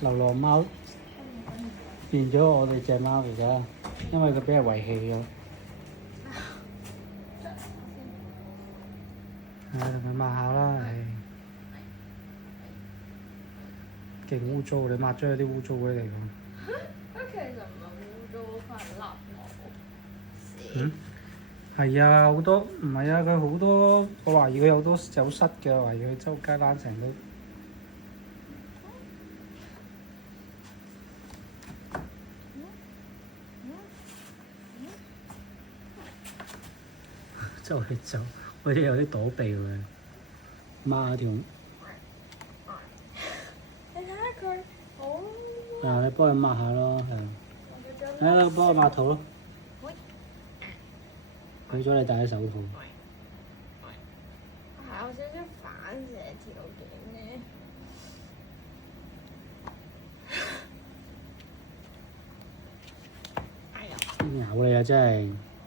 流浪貓變咗我哋隻貓嚟㗎，因為佢俾人遺棄咗。同佢抹下啦，唉，勁污糟，你抹咗有啲污糟嘅地方。佢其實唔係污糟，佢係甩毛。嗯，係啊，好多唔係啊，佢好多，我懷疑佢有好多有虱嘅，懷疑佢周街單成都。周圍走，好似有啲躲避喎。抹條，你睇下佢好。你幫佢抹下咯，係。幫我抹肚咯。俾咗你戴咗手套。係有少少反射條件嘅。哎呀！咬你啊！真係〜